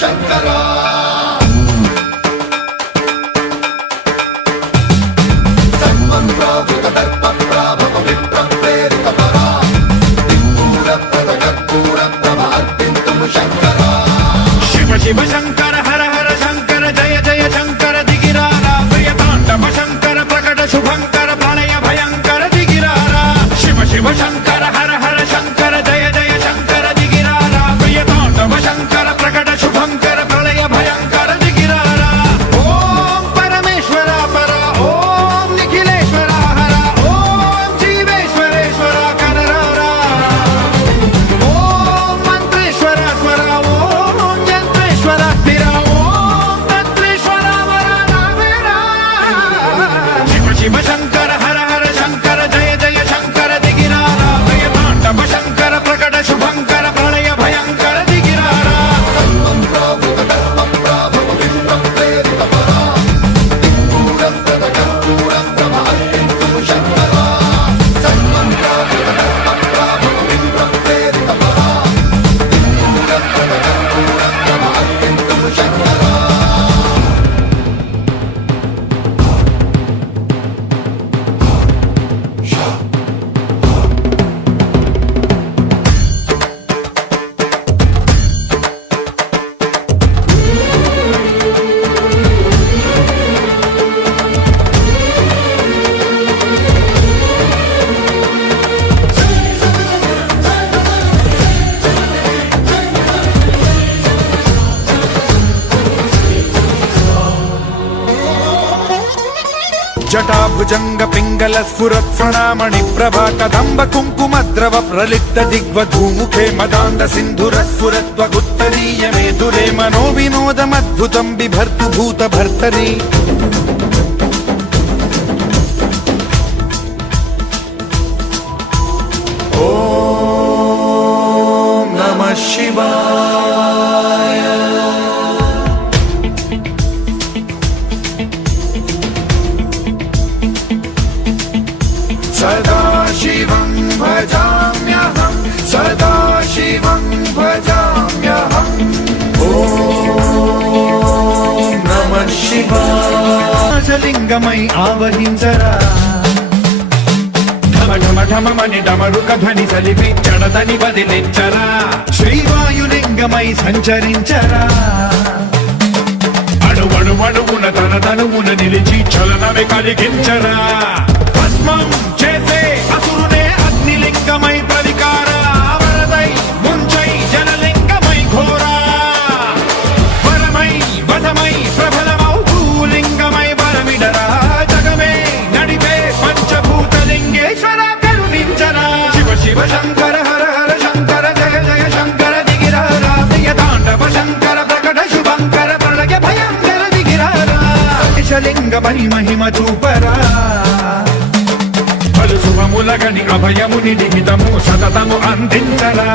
శంకరా సన్మంత్రావృత దర్ప ప్రాభవ విప్ర ప్రేరిత పరా దిక్పూర ప్రద కర్పూర ప్రభ అర్పింతుము శంకరా శివ శివ శంకర హర హర శంకర జయ జయ శంకర దిగిరారా ప్రియ తాండవ శంకర ప్రకట శుభంకర ప్రళయ భయంకర దిగిరారా శివ శివ శంకర హర హర శంకర జయ జయ శంకర దిగిరారా ప్రియ తాండవ శంకర ప్రకట శుభంకర ప్రళయ భయంకర దిగిరారా ఓం పరమేశ్వర పర ఓం నిఖిలేశ్వర హర ఓం జీవేశ్వరేశ్వర కనరారా ఓం మంత్రేశ్వర స్వర ఓం యంత్రేశ్వర స్థిర ఓం తంత్రేశ్వర వర నావేరా శివ శివ శంకర హర హర శంకర జయ జయ శంకర దిగిరారా ప్రియ తాండవ శంకర ప్రకట శుభంకర ప్రళయ భయంకర దిగిరారా సన్మంత్రావృత దర్ప ప్రాభవ విప్ర ప్రేరిత పరా దిక్పూర ప్రద కర్పూర ప్రభ అర్పింతుము శంకరా సన్మంత్రావృత దర్ప ప్రాభవ విప్ర ప్రేరిత పరా దిక్పూర ప్రద కర్పూర ప్రభ అర్పింతుము శంకరా జటాభుజంగ పింగళ స్ఫురత్ప్రణామణి ప్రభా కదంబ కుంకుమద్రవ ప్రలిప్త దిగ్వధూముఖే మదాంద సింధుర స్ఫురత్వగుత్తరీయ మేధురే మనో వినోదమద్భుతం బిభర్తు భూత భర్తరి ఓం నమః శివాయ सदाशिवं भजाम्यहं सदाशिवं भजाम्यहम् ॐ नमः शिवाय लिंगमय आवहिंसरा ఢమ ఢమ ఢమమని డమరుక ధ్వని సలిపి జడదని వదిలించరా శ్రీవాయులింగమై సంచరించరా అణువణువున తన తనువున నిలిచి చలనమే కలిగించరా భస్మం చేసే అసురునే అగ్నిలింగమై ప్రవికార వరదై ముంచై జనలింగమై ఘోరా వరమై వసమై ప్రబలమౌ భూలింగమై వరమిడరా జగమే నడిపే పంచభూతలింగేశ్వర కరుణించరా శివ శివ శంకర హర హర శంకర జయ జయ శంకర దిగిరారా ప్రియ తాండవ శంకర ప్రకట శుభంకర ప్రళయ భయంకర దిగిరారా శలింగమై మహిమ చూపరా శుభములగని అభయముని నిహితము సతతము అందించరా